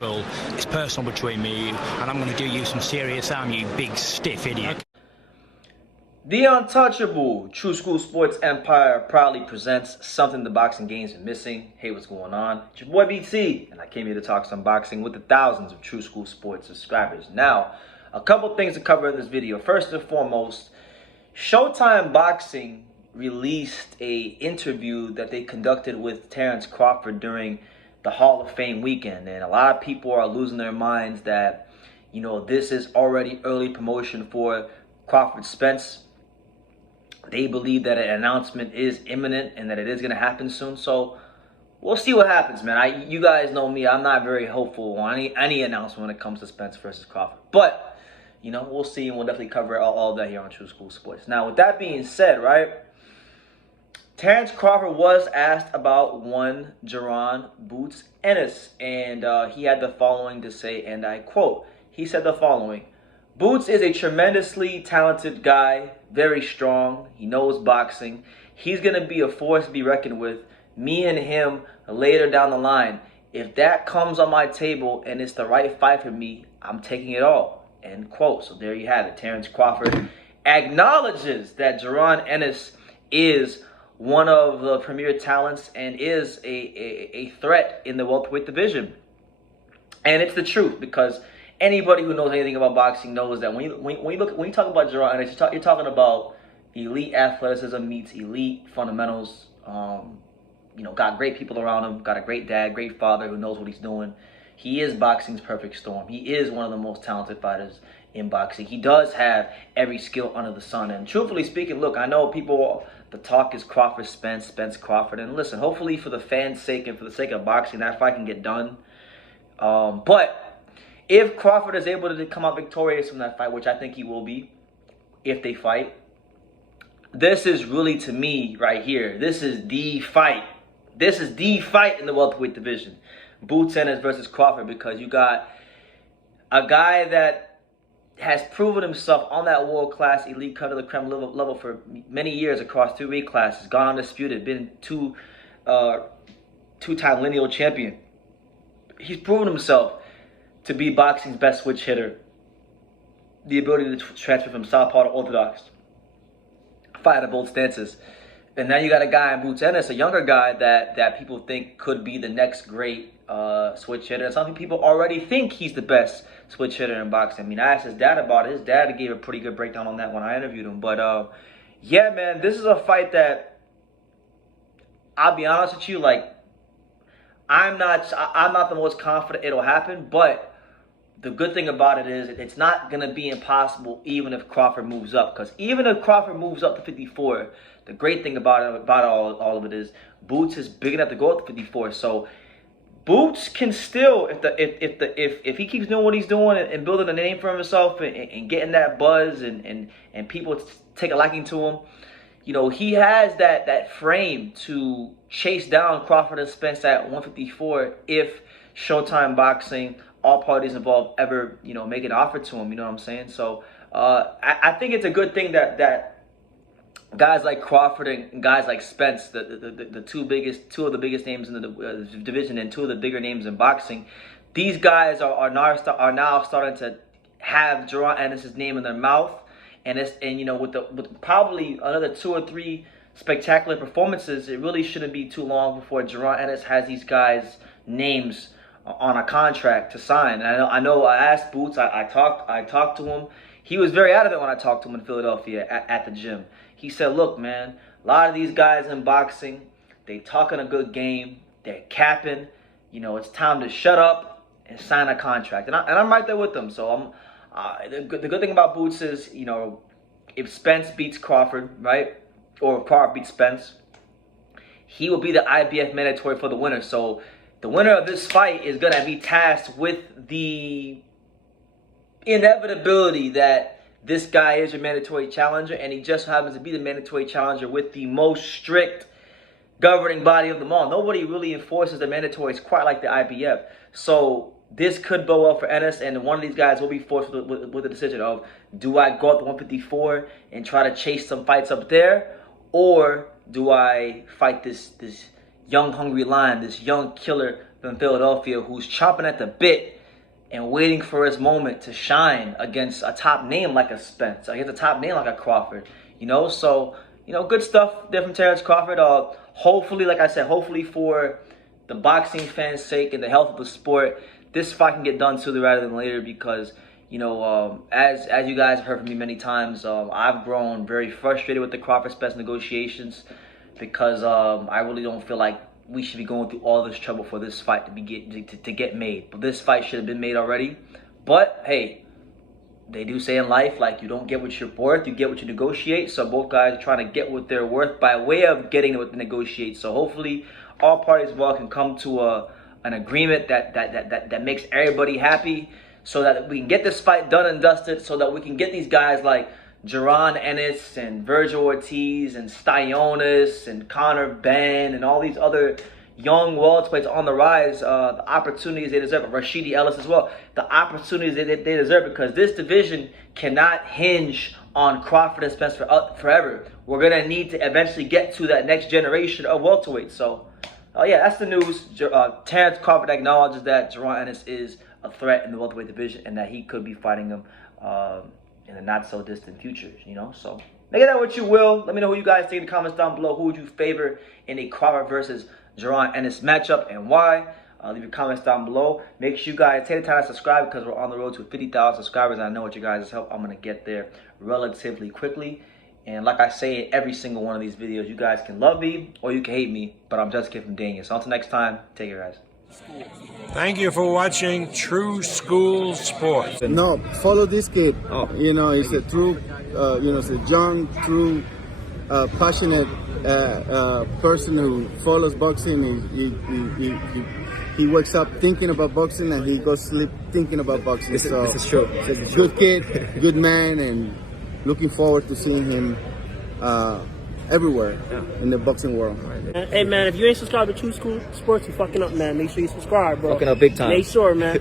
Well, it's personal between me and you, and I'm going to do you some serious harm, you big stiff idiot. The Untouchable True School Sports Empire proudly presents something the boxing games are missing. Hey, what's going on? It's your boy BT, and I came here to talk some boxing with the thousands of True School Sports subscribers. Now, a couple things to cover in this video. First and foremost, Showtime Boxing released a interview that they conducted with Terence Crawford during the Hall of Fame weekend, and a lot of people are losing their minds that, you know, this is already early promotion for Crawford Spence. They believe that an announcement is imminent and that it is going to happen soon. So we'll see what happens, man. You guys know me. I'm not very hopeful on any announcement when it comes to Spence versus Crawford. But, you know, we'll see, and we'll definitely cover all of that here on True School Sports. Now, with that being said, right, Terence Crawford was asked about one Jaron "Boots" Ennis, and he had the following to say, and I quote, he said the following: "Boots is a tremendously talented guy, very strong. He knows boxing. He's going to be a force to be reckoned with. Me and him later down the line. If that comes on my table and it's the right fight for me, I'm taking it all." End quote. So there you have it. Terence Crawford acknowledges that Jaron Ennis is one of the premier talents and is a threat in the welterweight division. And it's the truth, because anybody who knows anything about boxing knows that when you talk about Jaron Ennis, you're talking about elite athleticism meets elite fundamentals. You know, got great people around him, got a great dad, great father who knows what he's doing. He is boxing's perfect storm. He is one of the most talented fighters in boxing. He does have every skill under the sun. And truthfully speaking, look, I know people, the talk is Crawford, Spence Crawford. And listen, hopefully for the fans' sake and for the sake of boxing, that fight can get done. But if Crawford is able to come out victorious from that fight, which I think he will be, if they fight, this is really, to me, right here, this is the fight. This is the fight in the welterweight division. Boots Ennis versus Crawford, because you got a guy that has proven himself on that world-class elite cut of the creme level for many years across 2 weight classes, gone undisputed, been two-time lineal champion. He's proven himself to be boxing's best switch hitter. The ability to transfer from southpaw to orthodox, fight at both stances. And now you got a guy in Boots Ennis, a younger guy that people think could be the next great switch hitter. And some people already think he's the best switch hitter in boxing. I mean, I asked his dad about it. His dad gave a pretty good breakdown on that when I interviewed him. But yeah, man, this is a fight that, I'll be honest with you, like, I'm not the most confident it'll happen, but the good thing about it is it's not going to be impossible even if Crawford moves up. Because even if Crawford moves up to 54, the great thing about all of it is Boots is big enough to go up to 54. So Boots can still, if he keeps doing what he's doing and building a name for himself and getting that buzz and people take a liking to him, you know, he has that frame to chase down Crawford and Spence at 154 if Showtime Boxing, all parties involved, ever, you know, make an offer to him. You know what I'm saying? So I think it's a good thing that guys like Crawford and guys like Spence, the two of the biggest names in the division and two of the bigger names in boxing, these guys are now starting to have Jaron Ennis' name in their mouth, and you know, with probably another 2 or 3 spectacular performances, it really shouldn't be too long before Jaron Ennis has these guys' names on a contract to sign. And I know I asked Boots, I talked to him. He was very adamant when I talked to him in Philadelphia at the gym. He said, look, man, a lot of these guys in boxing, they talking a good game, they're capping, you know, it's time to shut up and sign a contract. And I'm right there with them. So the good thing about Boots is, you know, if Spence beats Crawford, right, or if Crawford beats Spence, he will be the IBF mandatory for the winner. So the winner of this fight is going to be tasked with the inevitability that this guy is your mandatory challenger, and he just happens to be the mandatory challenger with the most strict governing body of them all. Nobody really enforces the mandatories quite like the IBF. So this could go well for Ennis, and one of these guys will be forced with the decision of, do I go up to 154 and try to chase some fights up there, or do I fight this young hungry lion, this young killer from Philadelphia who's chomping at the bit and waiting for his moment to shine against a top name like a Spence, against a top name like a Crawford. So good stuff there from Terence Crawford. Hopefully, like I said, hopefully for the boxing fans' sake and the health of the sport, this fight can get done sooner rather than later because, as you guys have heard from me many times, I've grown very frustrated with the Crawford-Spence negotiations because I really don't feel like we should be going through all this trouble for this fight to get made. But this fight should have been made already. But, hey, they do say in life, like, you don't get what you're worth, you get what you negotiate. So both guys are trying to get what they're worth by way of getting what they negotiate. So hopefully all parties involved can come to an agreement that makes everybody happy so that we can get this fight done and dusted, so that we can get these guys like Jaron Ennis and Virgil Ortiz and Styontis and Conor Ben and all these other young welterweights on the rise, the opportunities they deserve. Rashidi Ellis as well. The opportunities they deserve, because this division cannot hinge on Crawford and Spence forever. We're going to need to eventually get to that next generation of welterweights. So, yeah, that's the news. Terence Crawford acknowledges that Jaron Ennis is a threat in the welterweight division and that he could be fighting him in the not-so-distant future, So, make of that what you will. Let me know who you guys think in the comments down below. Who would you favor in a Crawford versus Jaron Ennis matchup and why? Leave your comments down below. Make sure you guys take the time to subscribe because we're on the road to 50,000 subscribers. And I know with you guys' help, I'm going to get there relatively quickly. And like I say in every single one of these videos, you guys can love me or you can hate me, but I'm just kidding from Daniel. So until next time, take care, guys. Thank you for watching True School Sports. No, follow this kid. Oh. He's a true, he's a young, true, passionate person who follows boxing. He wakes up thinking about boxing and he goes to sleep thinking about boxing. This is true. Good kid, good man, and looking forward to seeing him everywhere in the boxing world. Hey man, if you ain't subscribed to True School Sports, you fucking up, man. Make sure you subscribe, bro. Fucking up big time. Make sure, man.